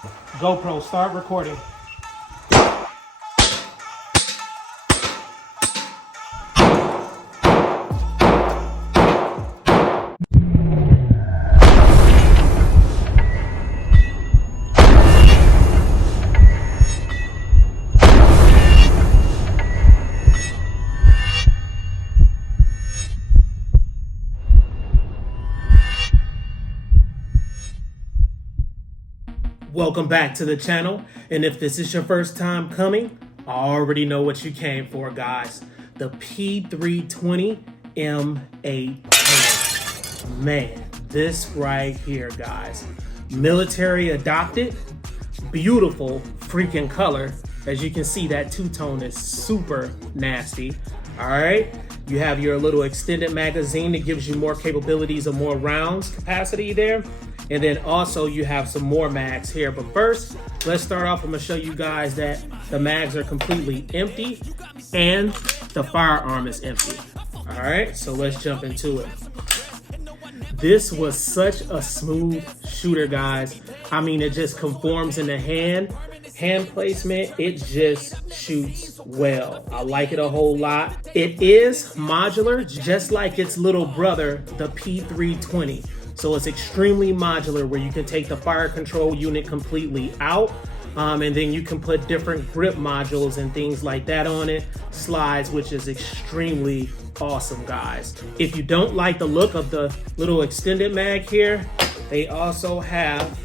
GoPro, start recording. Welcome back to the channel, and if this is your first time coming, I already know what you came for, guys. The P320-M18. Man, this right here, guys. Military adopted, beautiful freaking color. As you can see, that two-tone is super nasty. All right, you have your little extended magazine that gives you more capabilities of more rounds capacity there. And then also you have some more mags here. But first, let's start off. I'm gonna show you guys that the mags are completely empty and the firearm is empty. All right, so let's jump into it. This was such a smooth shooter, guys. I mean, it just conforms in the hand placement. It just shoots well. I like it a whole lot. It is modular, just like its little brother, the P320. So it's extremely modular, where you can take the fire control unit completely out, and then you can put different grip modules and things like that on it, slides, which is extremely awesome, guys. If you don't like the look of the little extended mag here, they also have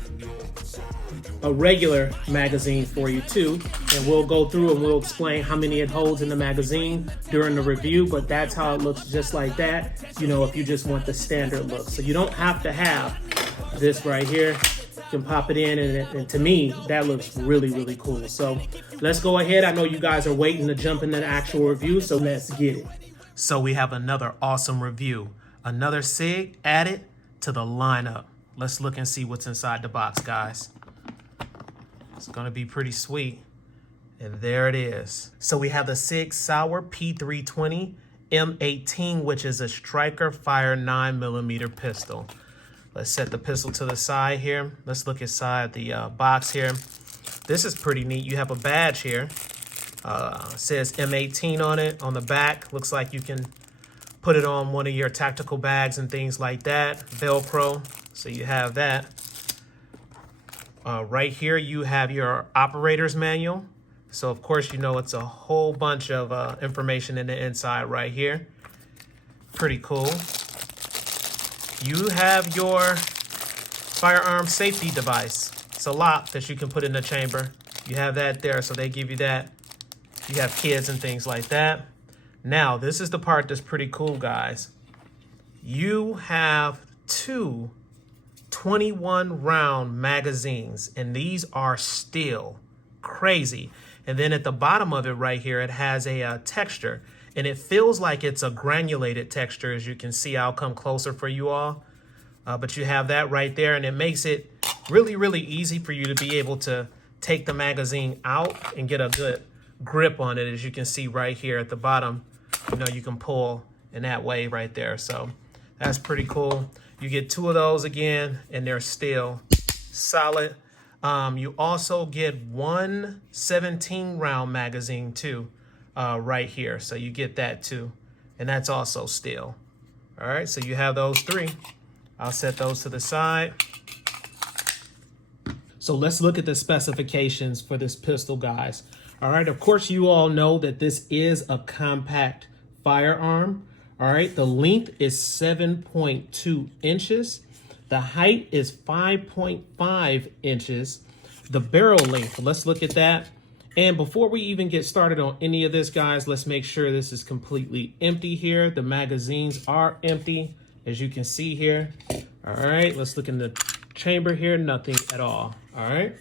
a regular magazine for you too, and we'll go through and we'll explain how many it holds in the magazine during the review. But that's how it looks, just like that, you know, if you just want the standard look. So you don't have to have this right here. You can pop it in, and to me that looks really cool. So let's go ahead. I know you guys are waiting to jump into the actual review, so let's get it. So we have another awesome review, another Sig added to the lineup. Let's look and see what's inside the box, guys. It's gonna be pretty sweet. And there it is. So we have the Sig Sauer P320-M18, which is a striker fire 9mm pistol. Let's set the pistol to the side here. Let's look inside the box here. This is pretty neat. You have a badge here. Says M18 on it. On the back, looks like you can put it on one of your tactical bags and things like that. Velcro, so you have that. Right here, you have your operator's manual. So, of course, you know it's a whole bunch of information in the inside right here. Pretty cool. You have your firearm safety device. It's a lock that you can put in the chamber. You have that there, so they give you that. You have kids and things like that. Now, this is the part that's pretty cool, guys. You have two 21 round magazines, and these are still crazy. And then at the bottom of it right here, it has a texture, and it feels like it's a granulated texture. As you can see, I'll come closer for you all, but you have that right there, and it makes it really easy for you to be able to take the magazine out and get a good grip on it. As you can see right here at the bottom, you know, you can pull in that way right there. So that's pretty cool. You get two of those again, and they're still solid. You also get one 17-round magazine too, right here. So you get that too, and that's also steel. All right, so you have those three. I'll set those to the side. So let's look at the specifications for this pistol, guys. All right, of course, you all know that this is a compact firearm. All right, the length is 7.2 inches. The height is 5.5 inches. The barrel length, let's look at that. And before we even get started on any of this, guys, let's make sure this is completely empty here. The magazines are empty, as you can see here. All right, let's look in the chamber here, nothing at all. All right,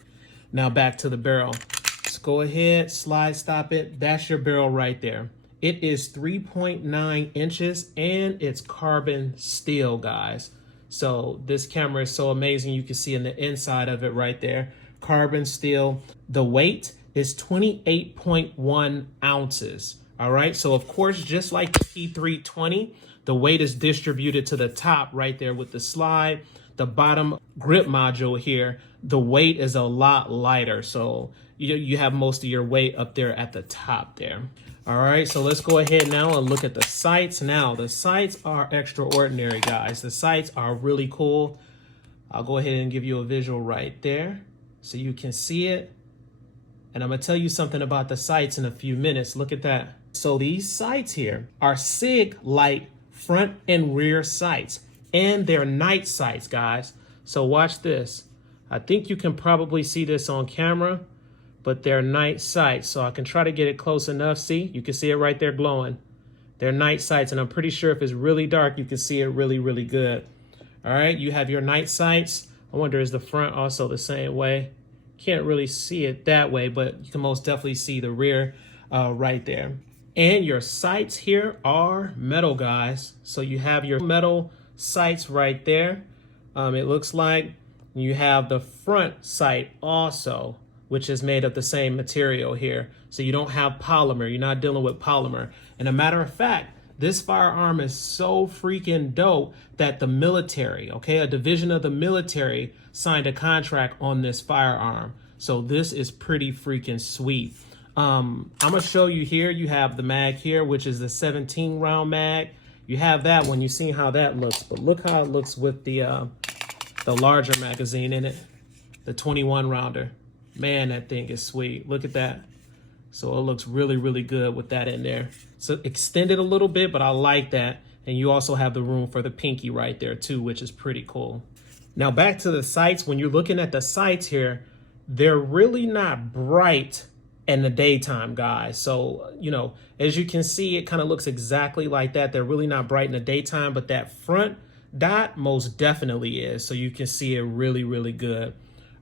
now back to the barrel. Let's go ahead, slide stop it. That's your barrel right there. It is 3.9 inches and it's carbon steel, guys. So this camera is so amazing. You can see in the inside of it right there, carbon steel. The weight is 28.1 ounces. All right. So of course, just like the P320, the weight is distributed to the top right there with the slide. the bottom grip module here, the weight is a lot lighter. So you have most of your weight up there at the top there. All right, so let's go ahead now and look at the sights. Now, the sights are extraordinary, guys. The sights are really cool. I'll go ahead and give you a visual right there so you can see it. And I'm gonna tell you something about the sights in a few minutes. Look at that. So these sights here are Sig Light front and rear sights, and they're night sights, guys. So watch this. I think you can probably see this on camera, but they're night sights. So I can try to get it close enough. See, you can see it right there glowing. They're night sights, and I'm pretty sure if it's really dark, you can see it really, really good. All right, you have your night sights. I wonder, is the front also the same way? Can't really see it that way, but you can most definitely see the rear right there. And your sights here are metal, guys. So you have your metal sights right there. It looks like you have the front sight also, which is made of the same material here. So you don't have polymer. You're not dealing with polymer. And a matter of fact, this firearm is so freaking dope that the military, okay, a division of the military signed a contract on this firearm. So this is pretty freaking sweet. I'm gonna show you here. You have the mag here, which is the 17 round mag. You have that one. You see how that looks, but look how it looks with the larger magazine in it, the 21 rounder. Man, that thing is sweet. Look at that. So it looks really, really good with that in there. So extended a little bit, but I like that. And you also have the room for the pinky right there too, which is pretty cool. Now back to the sights. When you're looking at the sights here, they're really not bright in the daytime, guys. So, you know, as you can see, it kind of looks exactly like that. They're really not bright in the daytime, but that front dot most definitely is. So you can see it really, really good.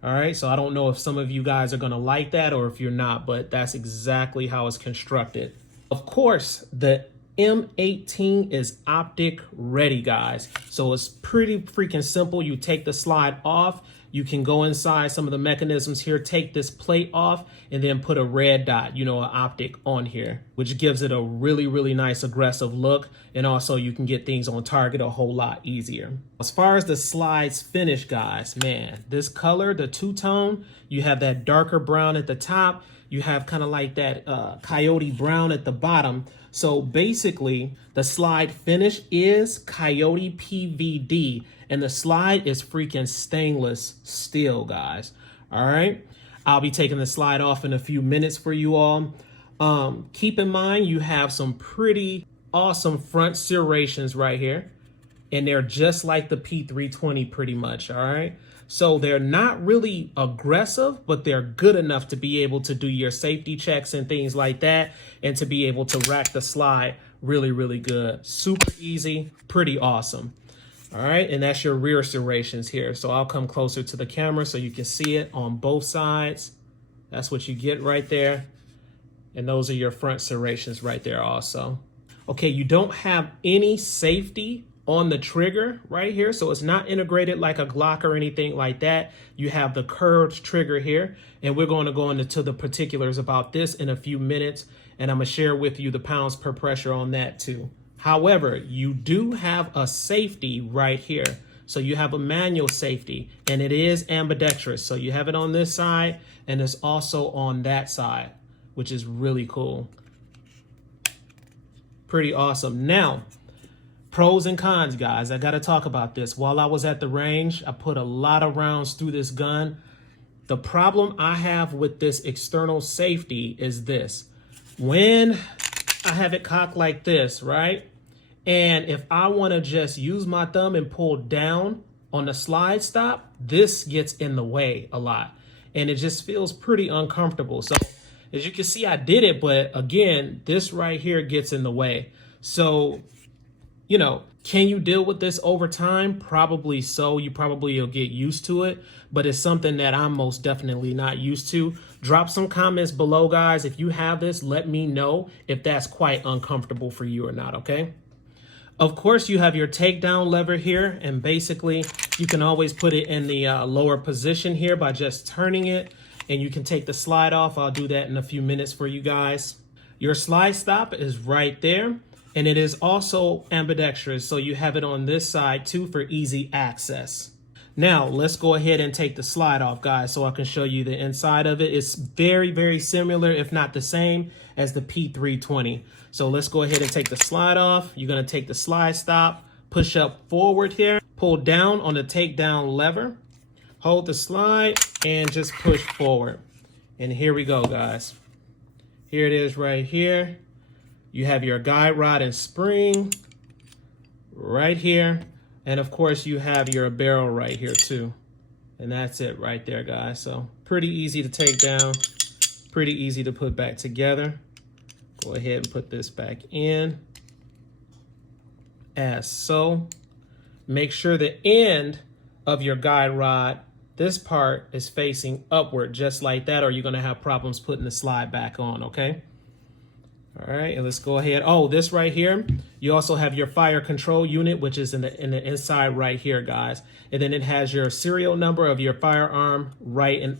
All right, so I don't know if some of you guys are gonna like that or if you're not, but that's exactly how it's constructed. Of course, the M18 is optic ready, guys. So it's pretty freaking simple. You take the slide off, you can go inside some of the mechanisms here, take this plate off, and then put a red dot, you know, an optic on here, which gives it a really, really nice aggressive look. And also you can get things on target a whole lot easier. As far as the slides finish, guys, man, this color, the two-tone, you have that darker brown at the top. You have kind of like that coyote brown at the bottom. So basically, the slide finish is coyote PVD, and the slide is freaking stainless steel, guys. All right, I'll be taking the slide off in a few minutes for you all. Keep in mind, you have some pretty awesome front serrations right here, and they're just like the P320 pretty much. All right. So they're not really aggressive, but they're good enough to be able to do your safety checks and things like that, and to be able to rack the slide really, really good. Super easy, pretty awesome. All right, and that's your rear serrations here. So I'll come closer to the camera so you can see it on both sides. That's what you get right there. And those are your front serrations right there also. Okay, you don't have any safety on the trigger right here, so it's not integrated like a Glock or anything like that. You have the curved trigger here, and we're going to go into the particulars about this in a few minutes, and I'm going to share with you the pounds per pressure on that too. However, you do have a safety right here. So you have a manual safety, and it is ambidextrous. So you have it on this side, and it's also on that side, which is really cool. Pretty awesome. Now, pros and cons, guys. I got to talk about this. While I was at the range, I put a lot of rounds through this gun. The problem I have with this external safety is this. When I have it cocked like this, right? And if I want to just use my thumb and pull down on the slide stop, this gets in the way a lot. And it just feels pretty uncomfortable. So as you can see, I did it, but again, this right here gets in the way. So, you know, can you deal with this over time? Probably so. You probably will get used to it, but it's something that I'm most definitely not used to. Drop some comments below, guys. If you have this, let me know if that's quite uncomfortable for you or not, okay? Of course, you have your takedown lever here, and basically you can always put it in the lower position here by just turning it, and you can take the slide off. I'll do that in a few minutes for you guys. Your slide stop is right there. And it is also ambidextrous, so you have it on this side too for easy access. Now, let's go ahead and take the slide off, guys, so I can show you the inside of it. It's very, very similar, if not the same, as the P320. So let's go ahead and take the slide off. You're going to take the slide stop, push up forward here, pull down on the takedown lever, hold the slide, and just push forward. And here we go, guys. Here it is right here. You have your guide rod and spring right here. And of course you have your barrel right here too. And that's it right there, guys. So pretty easy to take down, pretty easy to put back together. Go ahead and put this back in as so. Make sure the end of your guide rod, this part is facing upward just like that, or you're gonna have problems putting the slide back on, okay? All right, and let's go ahead. Oh, this right here, you also have your fire control unit, which is in the inside right here, guys. And then it has your serial number of your firearm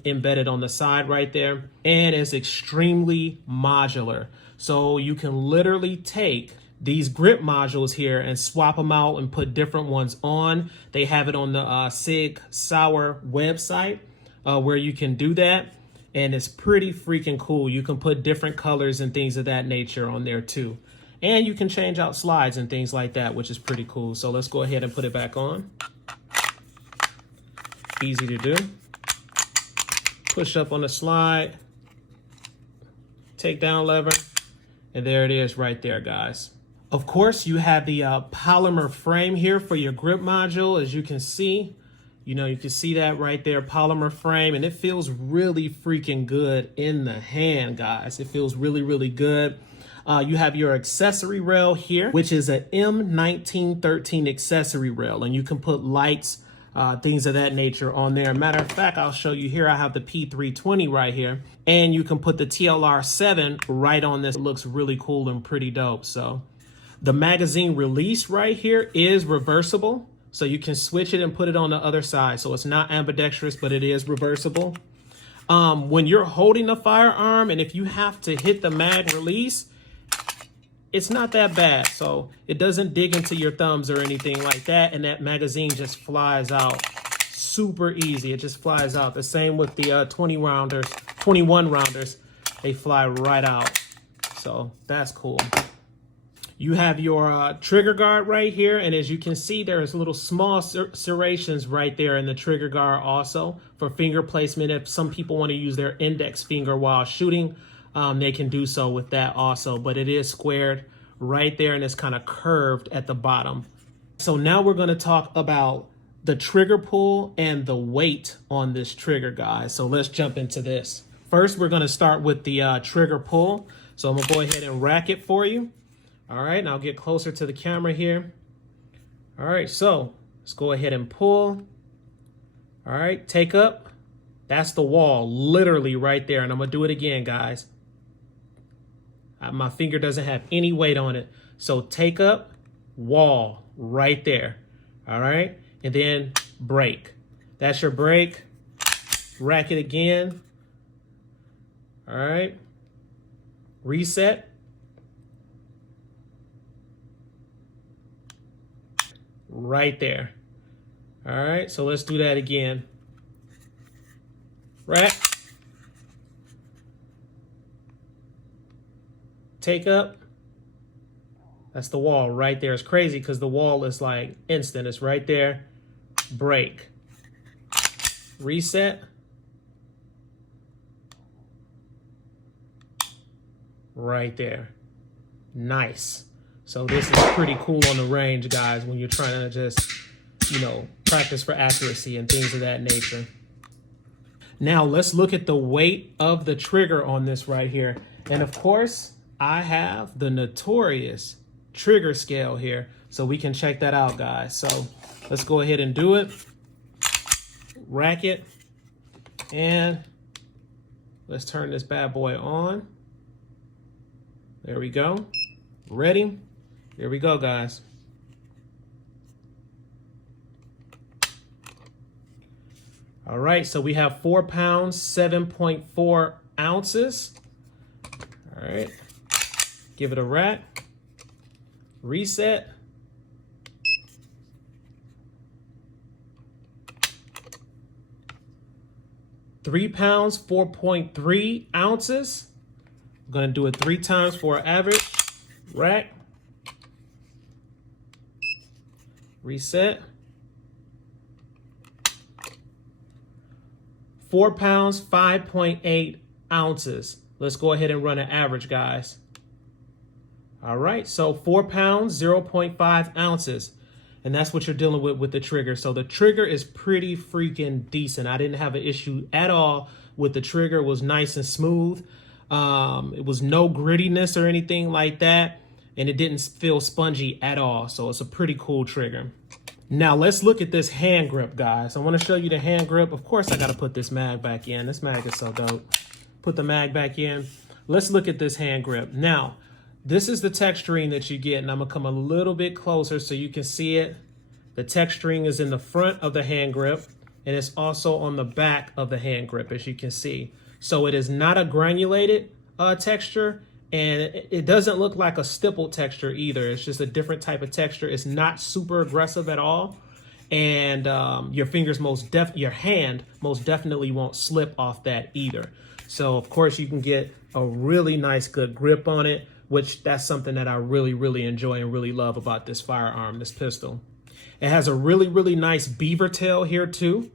embedded on the side right there. And it's extremely modular. So you can literally take these grip modules here and swap them out and put different ones on. They have it on the Sig Sauer website where you can do that. And it's pretty freaking cool. You can put different colors and things of that nature on there too. And you can change out slides and things like that, which is pretty cool. So let's go ahead and put it back on. Easy to do. Push up on the slide, take down lever, and there it is right there, guys. Of course, you have the polymer frame here for your grip module, as you can see. You know, you can see that right there, polymer frame, and it feels really freaking good in the hand, guys. It feels really, really good. You have your accessory rail here, which is an M1913 accessory rail, and you can put lights, things of that nature on there. Matter of fact, I'll show you here. I have the P320 right here, and you can put the TLR7 right on this. It looks really cool and pretty dope. So the magazine release right here is reversible. So you can switch it and put it on the other side. So it's not ambidextrous, but it is reversible. When you're holding the firearm and if you have to hit the mag release, it's not that bad. So it doesn't dig into your thumbs or anything like that. And that magazine just flies out super easy. It just flies out. The same with the 21 rounders. They fly right out. So that's cool. You have your trigger guard right here, and as you can see, there's little small serrations right there in the trigger guard also for finger placement. If some people want to use their index finger while shooting, they can do so with that also, but it is squared right there and it's kind of curved at the bottom. So now we're going to talk about the trigger pull and the weight on this trigger, guys. So let's jump into this. First, we're going to start with the trigger pull. So I'm going to go ahead and rack it for you. All right, and I'll get closer to the camera here. All right, so let's go ahead and pull. All right, take up. That's the wall, literally right there. And I'm gonna do it again, guys. My finger doesn't have any weight on it. So take up, wall, right there. All right, and then break. That's your break. Rack it again. All right, reset. Right there. All right, so let's do that again. Rack. Take up. That's the wall right there. It's crazy because the wall is like instant. It's right there. Break. Reset. Right there. Nice. So this is pretty cool on the range, guys, when you're trying to just, you know, practice for accuracy and things of that nature. Now let's look at the weight of the trigger on this right here. And of course, I have the notorious trigger scale here, so we can check that out, guys. So let's go ahead and do it. Rack it. And let's turn this bad boy on. There we go. Ready? Here we go, guys. All right, so we have 4 pounds, 7.4 ounces. All right, give it a rack. Reset. 3 pounds, 4.3 ounces. I'm gonna do it 3 times for an average. Rack. Reset. 4 pounds, 5.8 ounces. Let's go ahead and run an average, guys. All right, so 4 pounds, 0.5 ounces. And that's what you're dealing with the trigger. So the trigger is pretty freaking decent. I didn't have an issue at all with the trigger. It was nice and smooth. It was no grittiness or anything like that. And it didn't feel spongy at all. So it's a pretty cool trigger. Now let's look at this hand grip, guys. I want to show you the hand grip. Of course, I got to put this mag back in. This mag is so dope. Put the mag back in. Let's look at this hand grip. Now, this is the texturing that you get, and I'm gonna come a little bit closer so you can see it. The texturing is in the front of the hand grip, and it's also on the back of the hand grip, as you can see. So it is not a granulated texture, and it doesn't look like a stippled texture either. It's just a different type of texture. It's not super aggressive at all, and your hand most definitely won't slip off that either. So of course you can get a really nice, good grip on it, which that's something that I really, really enjoy and really love about this firearm, this pistol. It has a really, really nice beaver tail here too,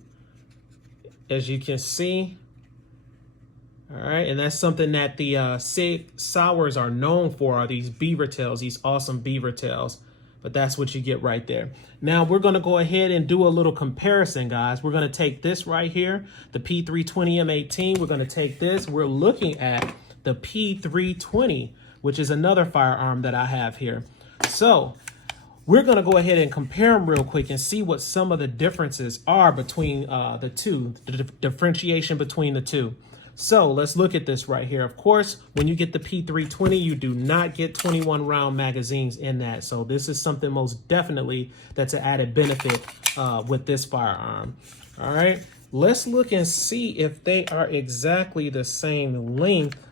as you can see. All right, and that's something that the Sig Sauers are known for, are these beaver tails, these awesome beaver tails. But that's what you get right there. Now we're gonna go ahead and do a little comparison, guys. We're gonna take this right here, the P320-M18. We're gonna take this. We're looking at the P320, which is another firearm that I have here. So we're gonna go ahead and compare them real quick and see what some of the differences are between the two, the differentiation between the two. So let's look at this right here. Of course, when you get the P320, you do not get 21 round magazines in that. So this is something most definitely that's an added benefit with this firearm. All right, let's look and see if they are exactly the same length.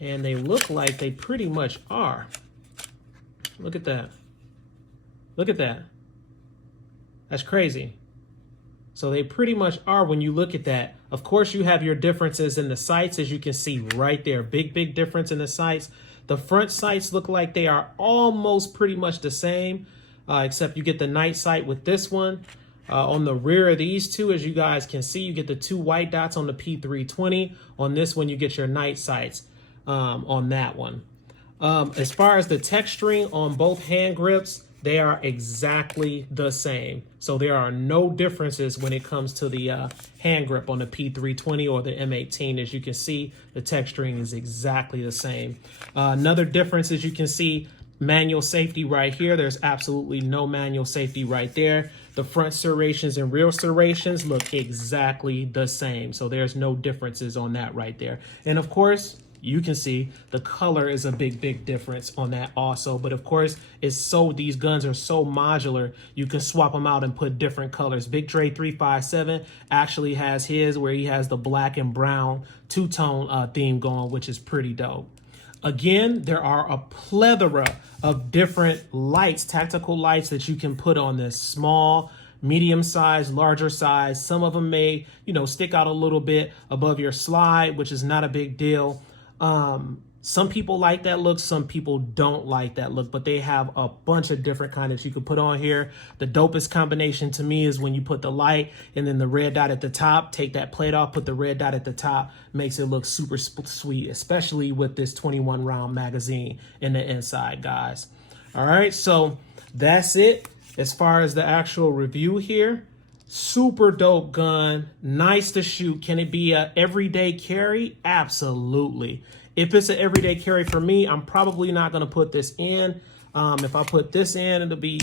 And they look like they pretty much are. Look at that. Look at that. That's crazy. So they pretty much are when you look at that. Of course, you have your differences in the sights, as you can see right there. Big, big difference in the sights. The front sights look like they are almost pretty much the same, except you get the night sight with this one. On the rear of these two, as you guys can see, you get the 2 white dots on the P320. On this one, you get your night sights on that one. As far as the texturing on both hand grips, they are exactly the same. So there are no differences when it comes to the hand grip on the P320 or the M18. As you can see, the texturing is exactly the same. Another difference, as you can see, manual safety right here. There's absolutely no manual safety right there. The front serrations and rear serrations look exactly the same. So there's no differences on that right there. And of course, you can see the color is a big, big difference on that also. But of course, these guns are so modular, you can swap them out and put different colors. Big Dre 357 actually has his where he has the black and brown two-tone theme going, which is pretty dope. Again, there are a plethora of different lights, tactical lights that you can put on this. Small, medium size, larger size. Some of them may, stick out a little bit above your slide, which is not a big deal. Some people like that look, some people don't like that look, but they have a bunch of different kinds you could put on here. The dopest combination to me is when you put the light and then the red dot at the top, take that plate off, put the red dot at the top, makes it look super sweet, especially with this 21 round magazine in the inside, guys. All right, so that's it as far as the actual review here. Super dope gun, nice to shoot. Can it be a everyday carry? Absolutely. If it's an everyday carry for me, I'm probably not going to put this in. If I put this in, it'll be,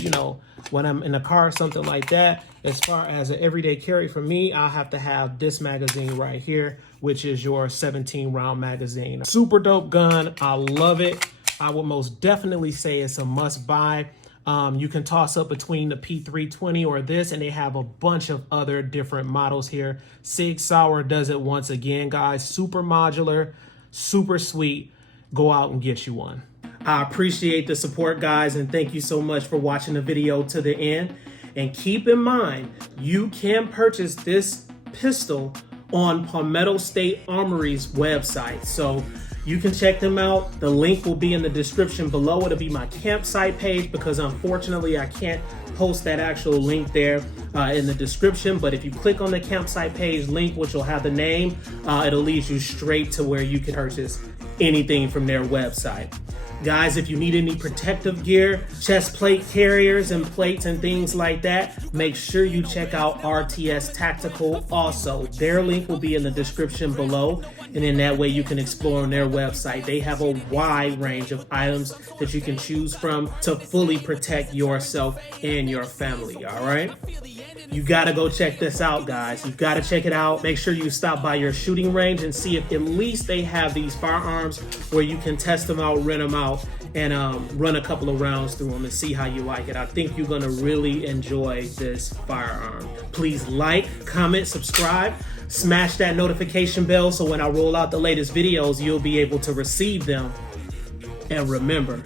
when I'm in a car or something like that. As far as an everyday carry for me, I'll have to have this magazine right here, which is your 17 round magazine. Super dope gun. I love it. I would most definitely say it's a must buy. You can toss up between the P320 or this, and they have a bunch of other different models here. Sig Sauer does it once again, guys. Super modular, super sweet. Go out and get you one. I appreciate the support, guys, and thank you so much for watching the video to the end. And keep in mind, you can purchase this pistol on Palmetto State Armory's website. So you can check them out. The link will be in the description below. It'll be my campsite page because unfortunately I can't post that actual link there in the description. But if you click on the campsite page link, which will have the name, it'll lead you straight to where you can purchase anything from their website. Guys, if you need any protective gear, chest plate carriers and plates and things like that, make sure you check out RTS Tactical also. Their link will be in the description below, and in that way you can explore on their website. They have a wide range of items that you can choose from to fully protect yourself and your family, all right? You gotta go check this out, guys. You gotta check it out. Make sure you stop by your shooting range and see if at least they have these firearms where you can test them out, rent them out, and run a couple of rounds through them and see how you like it. I think you're gonna really enjoy this firearm. Please like, comment, subscribe, smash that notification bell so when I roll out the latest videos, you'll be able to receive them. And remember,